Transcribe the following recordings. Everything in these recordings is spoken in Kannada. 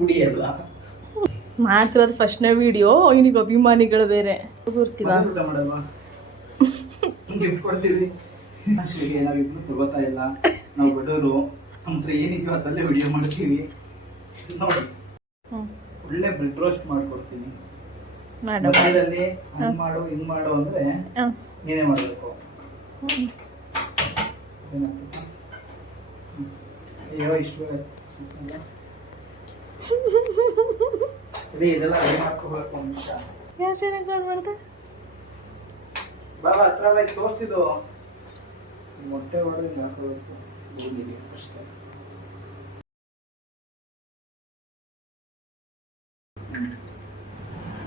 ಕುಡಿಯಲ್ಲ. ಮಾಡ್ತಿರೋದು ಫಸ್ಟ್ನೇ ವಿಡಿಯೋ, ಇನ್ನೀಗ ಅಭಿಮಾನಿಗಳು ಬೇರೆ ಗೊತ್ತಿಲ್ಲ. ಗಿಫ್ಟ್ ಕೊಡ್ತೀವಿ ಅಷ್ಟೇ, ನಾವಿಬ್ರು ತಗೋತಾ ಇಲ್ಲ, ನಾವು ಬಡವರು ನಮ್ಮ ಏನಿದೆಯೋ ಅದಲ್ಲೇ ವಿಡಿಯೋ ಮಾಡ್ತೀವಿ. ನೋಡಿ ಒಳ್ಳೆ ಬ್ರೆಡ್ ರೋಸ್ಟ್ ಮಾಡ್ಕೊಡ್ತೀನಿ. ಮಧ್ಯದಲ್ಲಿ ಹಂಗ್ ಮಾಡು ಹಿಂಗ್ ಮಾಡು ಅಂದ್ರೆ ನೀನೇ ಮಾಡ್ಬೇಕು. ಅಯ್ಯೋ ಇಷ್ಟು ಇದೆಲ್ಲ ಅಡಿ ಮಾಡ್ಕೋಬೇಕು. ಒಂದು ನಿಮಿಷ ಬಾಬಾ ಹತ್ರ ಬಾಯ್ ತೋರಿಸಿದ್ದು ಮೊಟ್ಟೆ ಹೊಡೆದು ಹಾಕೋಬೇಕು. ಅಷ್ಟೇ.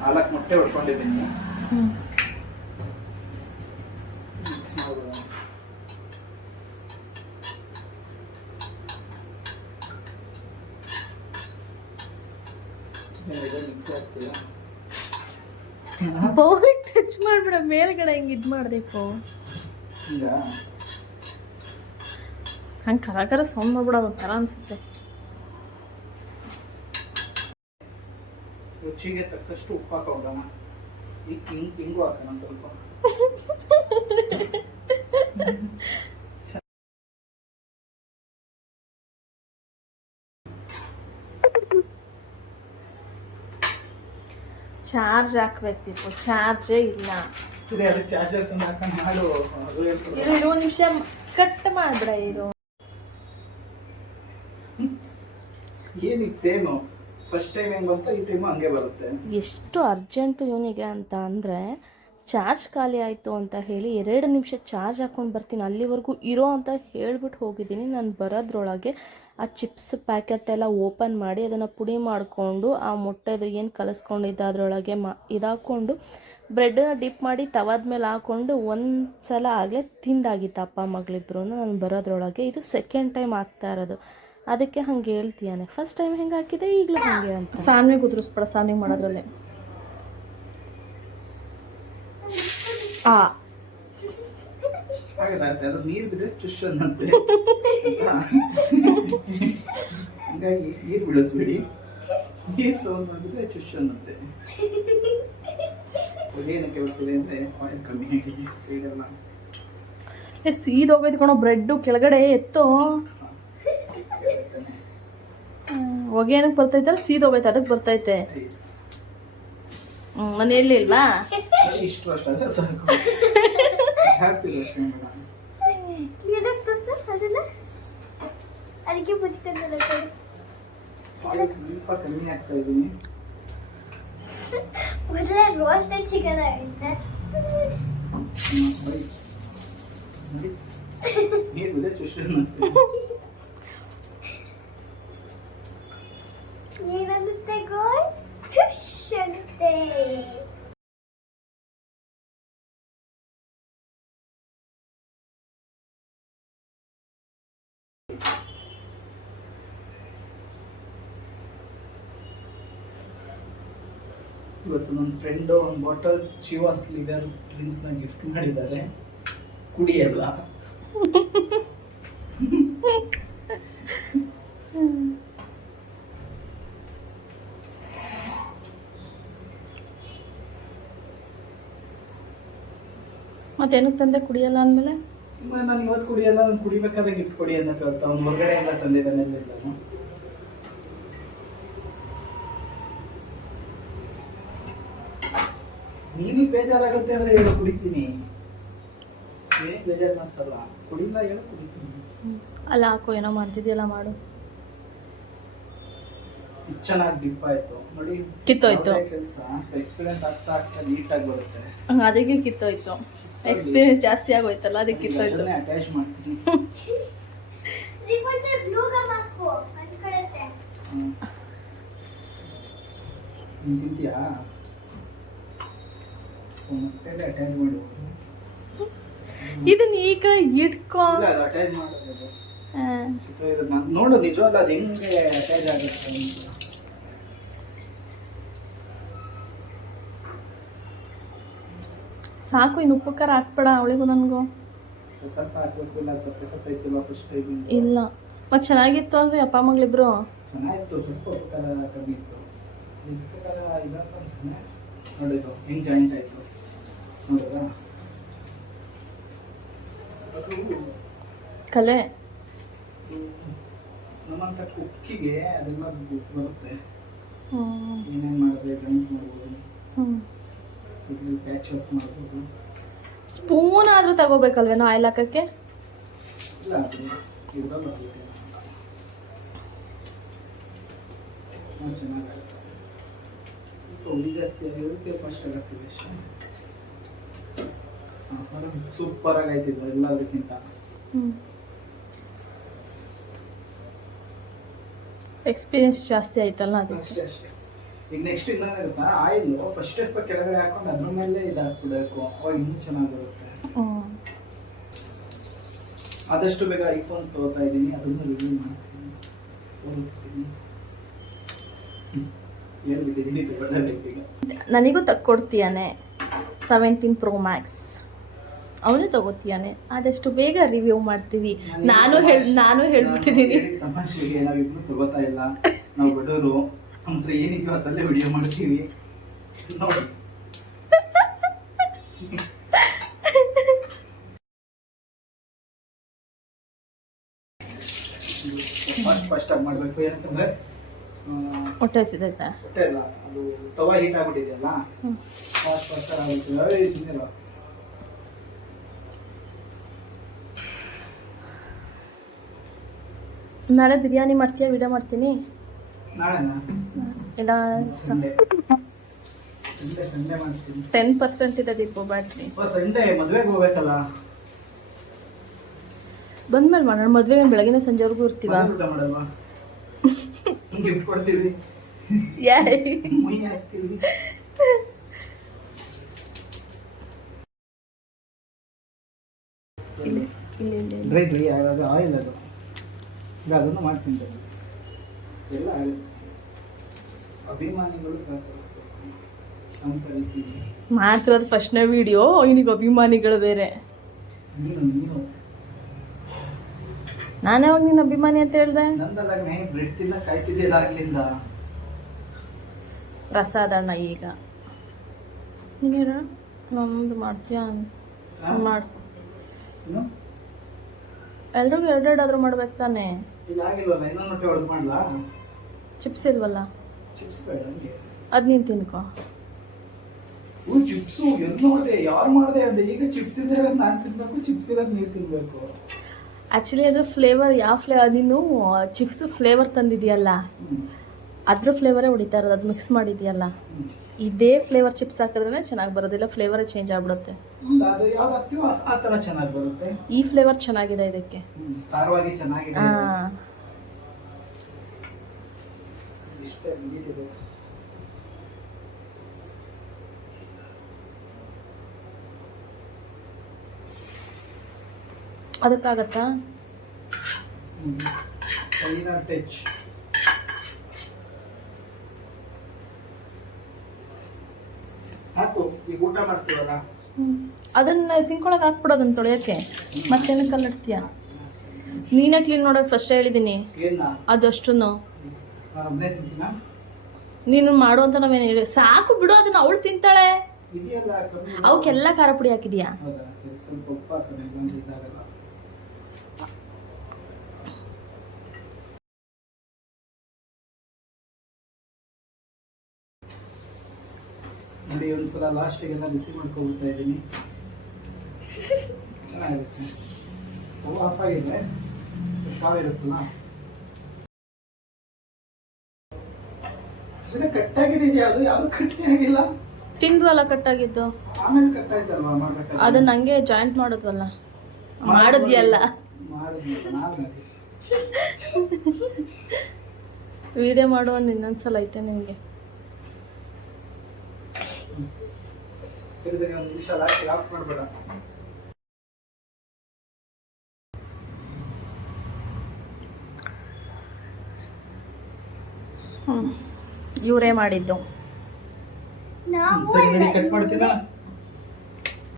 ನಾಲ್ಕು ಮೊಟ್ಟೆ ಹೊಡ್ಕೊಂಡಿದ್ದೀನಿ. ಮಿಕ್ಸ್ ಮಾಡೋದು. ಮಿಕ್ಸ್ ಆಗ್ತೀಯ? ಬೌಲಿಗೆ ಟಚ್ ಮಾಡ್ಬಿಡ, ಮೇಲ್ಗಡೆ ಹಿಂಗೆ ಇದು ಮಾಡಬೇಕು. ಈಗ ಹಂಗೆ ಕರ ಸೌಂಡ್ ಮಾಡ್ಬಿಡ, ಒಂಥರ ಅನ್ಸುತ್ತೆ. ರುಚಿಗೆ ತಕ್ಕಷ್ಟು ಉಪ್ಪು ಹಾಕೋಣ. ಈಗ ಹಿಂಗು ಹಾಕೋಣ ಸ್ವಲ್ಪ. ಚಾರ್ಜ್ ಹಾಕ್ಬೇಕಿತ್ತು, ಚಾರ್ಜೇ ಇಲ್ಲ. ಸರಿ, ಅದು ಚಾರ್ಜರ್ ಹಾಕೊಂಡು ಮಾಡು. ಇದು ಒಂದು ನಿಮಿಷ ಕಟ್ ಮಾಡ್ಬಿಡ. ಇದು ಏನೀಗ ಸೇಮು ಫಸ್ಟ್ ಟೈಮ್ ಹೆಂಗೆ ಬಂತ ಈ ಟೈಮು ಹಂಗೆ ಬರುತ್ತೆ. ಎಷ್ಟು ಅರ್ಜೆಂಟು ಇವನಿಗೆ ಅಂತ ಅಂದರೆ, ಚಾರ್ಜ್ ಖಾಲಿ ಆಯಿತು ಅಂತ ಹೇಳಿ 2 ನಿಮಿಷ ಚಾರ್ಜ್ ಹಾಕ್ಕೊಂಡು ಬರ್ತೀನಿ, ಅಲ್ಲಿವರೆಗೂ ಇರೋ ಅಂತ ಹೇಳ್ಬಿಟ್ಟು ಹೋಗಿದ್ದೀನಿ. ನಾನು ಬರೋದ್ರೊಳಗೆ ಆ ಚಿಪ್ಸ್ ಪ್ಯಾಕೆಟ್ ಎಲ್ಲ ಓಪನ್ ಮಾಡಿ ಅದನ್ನು ಪುಡಿ ಮಾಡಿಕೊಂಡು ಆ ಮೊಟ್ಟೆದು ಏನು ಕಲಿಸ್ಕೊಂಡಿದ್ದ ಅದರೊಳಗೆ ಇದಾಕೊಂಡು ಬ್ರೆಡ್ಡನ್ನ ಡಿಪ್ ಮಾಡಿ ತವಾದ ಮೇಲೆ ಹಾಕ್ಕೊಂಡು ಒಂದು ಸಲ ಆಗಲೇ ತಿಂದಾಗಿತ್ತು ಅಪ್ಪ ಮಗಳಿಬ್ರು. ನಾನು ಬರೋದ್ರೊಳಗೆ ಇದು ಸೆಕೆಂಡ್ ಟೈಮ್ ಆಗ್ತಾ ಇರೋದು, ಅದಕ್ಕೆ ಹಂಗೆ ಹೇಳ್ತೀಯಾನೆ. ಫಸ್ಟ್ ಟೈಮ್ ಹೆಂಗೆ ಹಾಕಿದೆ, ಈಗಲೂ ಹಾಗೆ ಅಂತ. ಸಾನ್ವಿಗೆ ಉದುರಿಸ್ಬೇಡ, ಸಾನ್ವಿಗೆ ಮಾಡೋದ್ರಲ್ಲೇ. ನೀರು ಬಿದ್ರೆ ಚುಶ್ ಅನ್ನಂತೆ, ಹಂಗಾಗಿ ನೀರು ಬಿಡಿಸ್ಬೇಡಿ. ನೀರು ತಗೊಂಡ್ಬಿಟ್ರೆ ಚುಶ್ ಅನ್ನಂತೆ. ಅದೇನಕ್ಕೆ ಬರ್ತಿದೆ ಅಂದರೆ ಆಯಿಲ್ ಕಮ್ಮಿ ಆಗಿದೆ ಸೈಡೆಲ್ಲ. ಸೀದೋಗೈತೆ ಕಣೋ ಬ್ರೆಡ್ಡು ಕೆಳಗಡೆ ಎತ್ತೋ. ಹೊಗೆ ಏನಕ್ಕೆ ಬರ್ತೈತೆ, ಸೀದೋಗೈತೆ ಅದಕ್ಕೆ ಬರ್ತೈತೆ. ನಾನು ಹೇಳಿಲ್ವಾ ಇಷ್ಟು ಅಷ್ಟ ಸಾಕು. ಅದಕ್ಕೆ ಸ್ವಲ್ಪ ಕಮ್ಮಿ ಆಗ್ತಾ ಇದ್ದೀನಿ. ಮೊದಲೇ ರೋಸ್ಟೆಡ್ ಚಿಕನ್ ಆಗಿತ್ತೆ. ನೀರು ಬಿದ್ರೆ ಚುಶ್ ಅನ್ನಂತೆ. ಏನಂತೆ ಗಾಯ್ಸ್, ಚುಶ್ ಅನ್ನುತ್ತೆ. ಇವತ್ತು ನನ್ನ ಫ್ರೆಂಡು ಒಂದು ಬಾಟಲ್ ಚಿವಾಸ್ ಲೀಡರ್ ಡ್ರಿಂಕ್ಸ್ನ ಗಿಫ್ಟ್ ಮಾಡಿದ್ದಾರೆ. ಕುಡಿಯಲ್ಲ. ಮತ್ತೇನಕ್ಕೆ ತಂದೆ ಕುಡಿಯಲ್ಲ ಅಂದಮೇಲೆ? ನಾನು ಇವತ್ತು ಕುಡಿಯಲ್ಲ, ನಾನು ಕುಡಿಬೇಕಾದ್ರೆ ಗಿಫ್ಟ್ ಕೊಡಿ ಅಂತ ಕೇಳ್ತಾ. ಅವ್ನು ಹೊರಗಡೆ ಎಲ್ಲ ತಂದಿದ್ದಾನೆ. ನೀನಿಗೆ ಬೇಜಾರಾಗುತ್ತೆ ಅಂದ್ರೆ ಹೇಳು, ಕುಡಿತೀನಿ. ಏನ್ ಬೇಜಾರು ಮಾಡ್ಸಲ್ಲ, ಕುಡಿಲ್ಲ ಹೇಳು, ಕುಡಿತೀನಿ. ಅಲ್ಲ ಹಾಕೋ, ಏನೋ ಮಾಡ್ತಿದ್ಯಲ್ಲ ಮಾಡು. ಚೆನ್ನಾಗಿ ಡಿಪ್ ಆಯ್ತು ನೋಡಿ, ಕಿತ್ತೋಯ್ತು. ಕೆಲಸ ಎಕ್ಸ್ಪೀರಿಯನ್ಸ್ ಆಗ್ತಾ ಆಗ್ತಾ ನೀಟಾಗಿ ಬರುತ್ತೆ. ಅದಕ್ಕೆ ಕಿತ್ತೋಯ್ತು, ಎಕ್ಸ್ಪೀರಿಯನ್ಸ್ ಜಾಸ್ತಿ ಆಗೋಯ್ತಲ್ಲ, ಅದಕ್ಕೆ ಕಿತ್ತೋಯ್ತು. ಅಟ್ಯಾಚ್ ಮಾಡ್ತೀನಿ. ತಿಂತೀಯಾ? ಮತ್ತೆ ಅಟ್ಯಾಚ್ ಮಾಡು. ಇದನ್ನ ಈ ಕಡೆ ಇಟ್ಕೊ. ಅಟ್ಯಾಚ್ ಮಾಡೋದು ನೋಡು, ನಿಜವಲ್ಲ ಅದು ಹೆಂಗೆ ಅಟ್ಯಾಚ್ ಆಗುತ್ತೆ ಅಂತ. ಸಾಕು, ಇನ್ನು ಉಪ್ಪು ಖಾರ ಹಾಕ್ಬೇಡ ಅವಳಿಗೂ ನನಗೂ. ಸ್ವಲ್ಪ ಹಾಕ್ಬೇಕು, ಇಲ್ಲ ಸಪ್ಪೆ ಸಪ್ಪೆ ಇತ್ತು ಫಸ್ಟ್ ಟೈಮ್. ಇಲ್ಲ, ಮತ್ತು ಚೆನ್ನಾಗಿತ್ತು ಅಂದರೆ ಅಪ್ಪ ಮಗಳಿಬ್ರು ಚೆನ್ನಾಗಿತ್ತು, ಸ್ವಲ್ಪ ಉಪಕಾರ ಕಮ್ಮಿ ಇತ್ತು. ಉಪಕಾರ ಇದಂತ ನೋಡಿದ್ದು ಹೆಂಗೆ ಜಾಯಿಂಟ್ ಆಯಿತು ನೋಡಿದ ಅದು ಕಲೆ. ನಮ್ಮಂಥ ಕುಕ್ಕಿಗೆ ಅದೆಲ್ಲ ಬರುತ್ತೆ. ಏನೇನು ಮಾಡಿದ್ರೆ ಜಾಯಿಂಟ್ ಮಾಡ್ಬೋದು, ಇದ್ರಲ್ಲಿ ಪ್ಯಾಚ್ ವರ್ಕ್ ಮಾಡ್ಬೋದು. ಸ್ಪೂನ್ ಆದರೂ ತಗೋಬೇಕಲ್ವೇನೋ ಆಯಿಲ್ ಹಾಕೋಕ್ಕೆ? ಇಲ್ಲ ಅದು ಇದ್ರಲ್ಲಿ ಆಗುತ್ತೆ, ಚೆನ್ನಾಗಾಗುತ್ತೆ. ಸ್ವಲ್ಪ ಉಳಿ ಜಾಸ್ತಿ ಆಗಿರುತ್ತೆ, ಫಸ್ಟ್ ಆಗುತ್ತಿದೆ ಅಷ್ಟೇ. ಸೂಪರ್ ಆಗಿ ಆಯ್ತಿಲ್ಲ ಎಲ್ಲದಕ್ಕಿಂತ. ಎಕ್ಸ್ಪೀರಿಯನ್ಸ್ ಜಾಸ್ತಿ ಆಯ್ತಲ್ಲ ಅದಕ್ಕೆ. ಅಷ್ಟೇ ಅಷ್ಟೇ. ಈಗ ನೆಕ್ಸ್ಟ್ ಇನ್ನೇನಿರುತ್ತಾ, ಆಯಿಲ್ ಫಸ್ಟ್ ಸ್ವಲ್ಪ ಕೆಳಗಡೆ ಹಾಕೊಂಡು ಅದ್ರ ಮೇಲೆ ಇದು ಹಾಕ್ಬಿಡಬೇಕು, ಅವಾಗ ಇನ್ನೂ ಚೆನ್ನಾಗಿ ಬರುತ್ತೆ. ಆದಷ್ಟು ಬೇಗ ಐಫೋನ್ ತಗೋತಾ ಇದ್ದೀನಿ, ಅದನ್ನು ರಿವ್ಯೂ ಮಾಡ್ತೀನಿ, ತೋರಿಸ್ತೀನಿ. ಹೇಳ್ಬಿಟ್ಟಿದ್ದೀನಿ ತಗೊಳ್ಳಬೇಕೀಗ. ನನಗೂ ತಕ್ಕೊಡ್ತೀಯಾನೆ 17 Pro Max. ಅವನು ತಗೋತೀಯಾನೆ, ಆದಷ್ಟು ಬೇಗ ರಿವ್ಯೂ ಮಾಡ್ತೀವಿ. ನಾನು ಹೇಳ್ಬಿಟ್ಟಿದ್ದೀನಿ. ತಮಾಷೆಗೆ ನಾವಿಬ್ರು ತಗೋತಾ ಇಲ್ಲ, ನಾವು ಬಡವರು, ನಮ್ಮ ಏನಿಗೆ ಅದಲ್ಲೇ ವಿಡಿಯೋ ಮಾಡ್ತೀವಿ ನೋಡಿ. ಫಸ್ಟ್ ಆಗಿ ಮಾಡಬೇಕು, ಏನಂತಂದ್ರೆ ಹೊಟ್ಟೆ ಹಸಿದೈತಾ? ಹೊಟ್ಟೆ ಇಲ್ಲ, ಅದು ತವಾ ಹೀಟ್ ಆಗ್ಬಿಟ್ಟಿದೆಯಲ್ಲ, ಫಸ್ಟ್ ಆಗುತ್ತೆ. ನಾಳೆ ಬಿರಿಯಾನಿ ಮಾಡ್ತೀಯಾ? ವಿಡಿಯೋ ಮಾಡ್ತೀನಿ. ನಾಳೆನಾ? ಇಲ್ಲ, ಸಂಡೇ ಮಾಡ್ತೀನಿ. 10% ಇದೆ ದೀಪು ಬ್ಯಾಟ್ರಿ. ಸಂಡೇ ಮದುವೆಗೆ ಹೋಗ್ಬೇಕಲ್ಲ, ಬಂದ್ಮೇಲೆ ಮಾಡೋಣ. ಮದುವೆಗೆ ಬೆಳಗಿನ ಸಂಜೆವರೆಗೂ ಇರ್ತೀವ. ಊಟ ಮಾಡಲ್ವಾ? ಗಿಫ್ಟ್ ಕೊಡ್ತೀವಿ, ಮುಯಿ ಹಾಕ್ತೀವಿ. ಡ್ರೈ ಅದು ಆಯಿಲ್, ಅದು ಇಲ್ಲ, ಅದನ್ನು ಮಾಡ್ತೀನಿ. ಎಲ್ಲ ಅಭಿಮಾನಿಗಳು ಸಹಕರಿಸ್ಬೇಕು ಅಂತ ರೀತಿ ಮಾಡ್ತಿರೋದು ಫಸ್ಟ್ನೇ ವಿಡಿಯೋ, ಇವನಿಗೆ ಅಭಿಮಾನಿಗಳು ಬೇರೆ. ನೀನು ನಾನೇ ಅವಾಗ ನಿನ್ನ ಅಭಿಮಾನಿ ಅಂತ ಹೇಳ್ದೆ. ನಂದಲ್ಲಾಗನೆ ಬ್ರೆಡ್ ತಿನ್ನ ಕಾಯ್ತಿದ್ದಿದ್ದಾಗ್ಲಿಂದ. ಪ್ರಸಾದಣ್ಣ ಈಗ ನೀನು ನಮ್ದು ಮಾಡ್ತೀಯಾ? ಮಾಡು. ಎಲ್ರಿಗೂ ಎರಡೆರಡಾದ್ರೂ ಮಾಡ್ಬೇಕು ತಾನೆ. ಇದಾಗಿಲ್ವಲ್ಲ, ಇನ್ನೊಂದು ಹೊಟ್ಟೆ ಹೊಡೆದು ಮಾಡ್ಲಾ? ಚಿಪ್ಸ್ ಇಲ್ವಲ್ಲ? ಚಿಪ್ಸ್ ಬೇಡ ನನಗೆ. ಅದು ನೀನು ತಿನ್ಕೋ. ಚಿಪ್ಸು ಎಲ್ಲಿ ನೋಡಿದೆ, ಯಾರು ಮಾಡಿದೆ ಅಂದ್ರೆ ಈಗ ಚಿಪ್ಸ್ ಇದ್ರೆ ನಾನು ತಿನ್ಬೇಕು, ಚಿಪ್ಸ್ ಇರೋದು ನೀರು ತಿನ್ಬೇಕು. ಆ್ಯಕ್ಚುಲಿ ಅದು ಫ್ಲೇವರ್ ಯಾವ ಫ್ಲೇವರ್, ನೀನು ಚಿಪ್ಸ್ ಫ್ಲೇವರ್ ತಂದಿದೆಯಲ್ಲ, ಅದ್ರ ಫ್ಲೇವರೇ ಹೊಡಿತಾ ಇರೋದು. ಅದು ಮಿಕ್ಸ್ ಮಾಡಿದೆಯಲ್ಲ, ಇದೇ ಫ್ಲೇವರ್ ಚಿಪ್ಸ್ ಹಾಕಿದ್ರೆ ಚೆನ್ನಾಗಿ ಬರೋದಿಲ್ಲ, ಫ್ಲೇವರೇ ಚೇಂಜ್ ಆಗ್ಬಿಡುತ್ತೆ. ಅದು ಯಾವ್ದು ಹಾಕ್ತೀವೋ ಆ ಥರ ಚೆನ್ನಾಗಿ ಬರುತ್ತೆ. ಈ ಫ್ಲೇವರ್ ಚೆನ್ನಾಗಿದೆ ಇದಕ್ಕೆ, ಖಾರವಾಗಿ ಚೆನ್ನಾಗಿದೆ. ಹಾಂ, ಇಷ್ಟೇ ಮುಗಿದಿದೆ. ಅದಕ್ಕಾಗತ್ತಾ? ಕೈನ ಟಚ್. ಸಾಕು, ಈಗ ಊಟ ಮಾಡ್ತೀವಲ್ಲ, ಅದನ್ನ ಸಿಂಕೊಳಗೆ ಹಾಕ್ಬಿಡು, ಅದನ್ನ ತೊಳೆಯೋಕ್ಕೆ. ಮತ್ತೇನು ಕಲ್ಲಿಡ್ತೀಯ? ನೀನೇ ಕ್ಲೀನ್ ಮಾಡೋಕೆ ಫಸ್ಟ್ ಹೇಳಿದ್ದೀನಿ. ಏನ ಅದಷ್ಟು ನಾನು ಒಬ್ಬನೇ ತಿಂತೀನ? ನೀನು ಮಾಡು ಅಂತ ನಾವೇನು ಹೇಳಿ. ಸಾಕು ಬಿಡು, ಅದನ್ನ ಅವಳು ತಿಂತಾಳೆ. ಇದೆಯಲ್ಲ ಅವಕ್ಕೆಲ್ಲ ಖಾರ ಪುಡಿ ಹಾಕಿದ್ಯಾ? ಹೌದಾ? ಸರಿ, ಸ್ವಲ್ಪ ಉಪ್ಪು ಹಾಕೋಣ, ಇಲ್ಲಾಂದ್ರೆ ಇದಾಗಲ್ಲ. ನೋಡಿ, ಒಂದ್ಸಲ ಲಾಸ್ಟಿಗೆಲ್ಲ ಬಿಸಿ ಮಾಡ್ಕೊಬಿಡ್ತಾ ಇದ್ದೀನಿ, ಚೆನ್ನಾಗಿರುತ್ತೆ. ಅವು ಆಫ್ ಆಗಿದೆ, ಕಾವು ಇರುತ್ತಲ್ಲ, ಕಟ್ಟಾಗಿದೆ. ಅದು ಯಾವುದು ಕಟ್ಟೇ ಆಗಿಲ್ಲ. ತಿಂದ್ವಲ್ಲ ಕಟ್ಟಾಗಿದ್ದು, ಆಮೇಲೆ ಕಟ್ಟಾಯ್ತಲ್ವಾ ಮಾಡ್ಬೇಕಾದ್ರೆ. ಅದನ್ನ ಹಂಗೆ ಜಾಯಿಂಟ್ ಮಾಡೋದ್ವಲ್ಲ, ಮಾಡಿದ್ಯಲ್ಲ. ವಿಡಿಯೋ ಮಾಡುವ ಇನ್ನೊಂದ್ಸಲ ಐತೆ ನಿಮಗೆ. ಒಂದು ನಿಮಿಷ ಲಾಸ್ಟ್ ಆಫ್ ಮಾಡಬೇಡ. ಇವರೇ ಮಾಡಿದ್ದು. ನಾವು ಸರಿ, ಕಟ್ ಮಾಡ್ತೀನಾ?